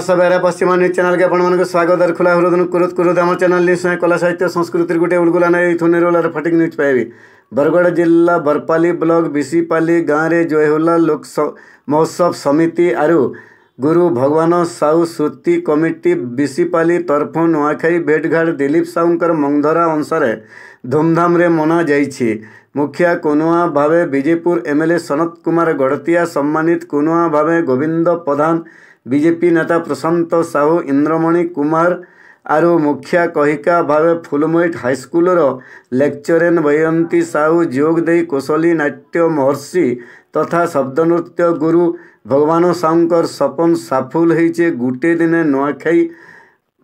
सवेरा पश्चिम news channel के आपण स्वागत और खुला हृदय कुरुत आम चैनल न्यूज कला साहित्य संस्कृति गोटे उलगुला नहीं थुनेरोलार फटिक न्यूज पाइबी। बरगढ़ जिला बरपाली ब्लॉक बिसीपाली गाँव में जयहोला लोक महोत्सव समिति आरु गुरु भगवान साहू श्रुति कमिटी बिसीपाली तरफ नुआखाई भेटघाट दिलीप साहूंकर मंगधरा अनुसार धूमधाम रे मना जाइछि। मुखिया कुनुआ भावे बीजेपुर एमएलए सनत कुमार गड़तिया, सम्मानित कुनुआ भावे गोविंद प्रधान, बीजेपी नेता प्रशांत साहू, इंद्रमणि कुमार आरु मुखिया कहिका भावे फुलमोइट हाईस्कूल लेक्चरेन बयंती साहू जोग दे कौशली नाट्य महर्षि तथा शब्दनृत्य गुरु भगवान साहूंकर सपन साफुल होइछे। गुटे दिने नुआखाई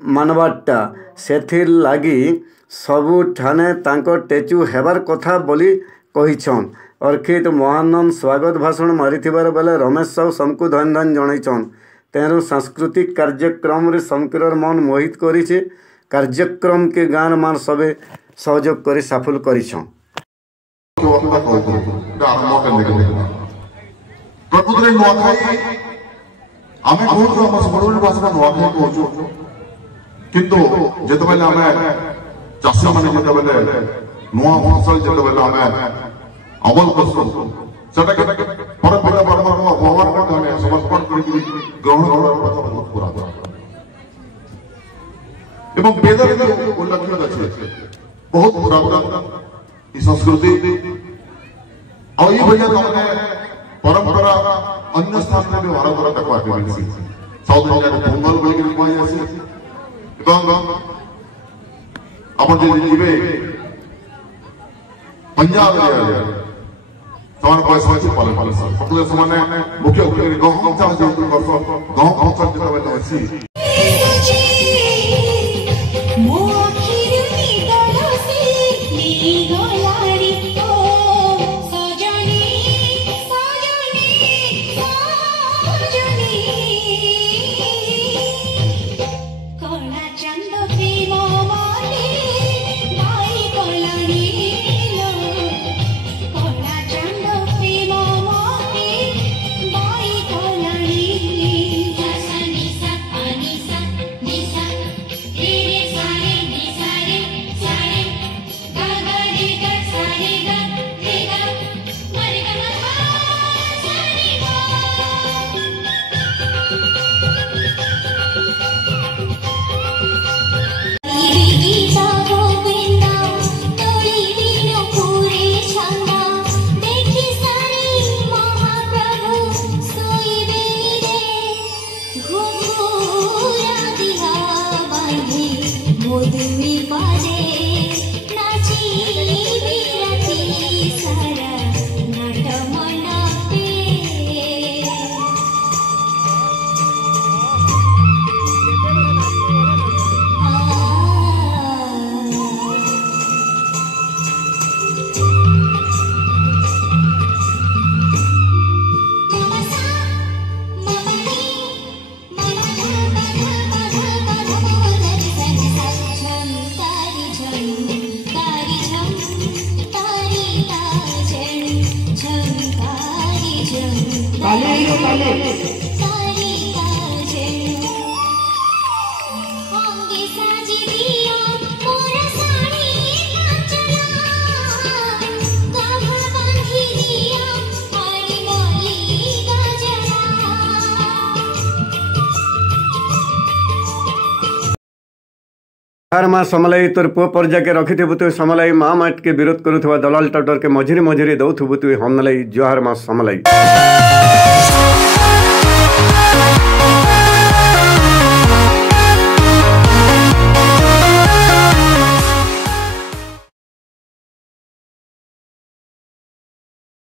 मानवाटा सेथिर लागी सबु ठाने तांको टेचु हेबार कथा बोली कहिछन। अर्खित महानंद स्वागत भाषण मारिथिबार बेले रमेश साहू समकु धन धन जनैछन। तेणु सांस्कृतिक कार्यक्रम रे समकर मन मोहित करिछे। कार्यक्रम के गान मान सबे सहयोग करी सफल करिछन। प्रकृति नुआखाई आमे कहूँ आम सबुरी भाषा नुआखाई कहूँ किंतु जेतेबेले आमे चाषी माने जेतेबेले नुआ फसल जेतेबेले आमे अमल करसु सेटा के परंपरा भगवान को हमें समर्पण करी ग्रहण करबार कथा बहुत पुराना एवं वेद रे उल्लेखित अछि बहुत पुराना ई संस्कृति और ये भैया हमने परंपरा अन्य स्थान में भी भारत रा देखा मिलसी। साउथ इंडिया के पोंगल बोली के कोई आसी एवं अपन जे जीवे पंजाब रे समान पैसा से पालन पालन सकले समान मुख्य उपयोग गांव चाह जे गांव पहुंच जेता बेले अछि हर माँ समलाई तोर पुओ पर्जा के रखिथबु तु समलाई माँ माट के विरोध करुवा दलाल टटर के मझिरी मझिरी दौथबु तु हमलाई जोहार माँ समलाई।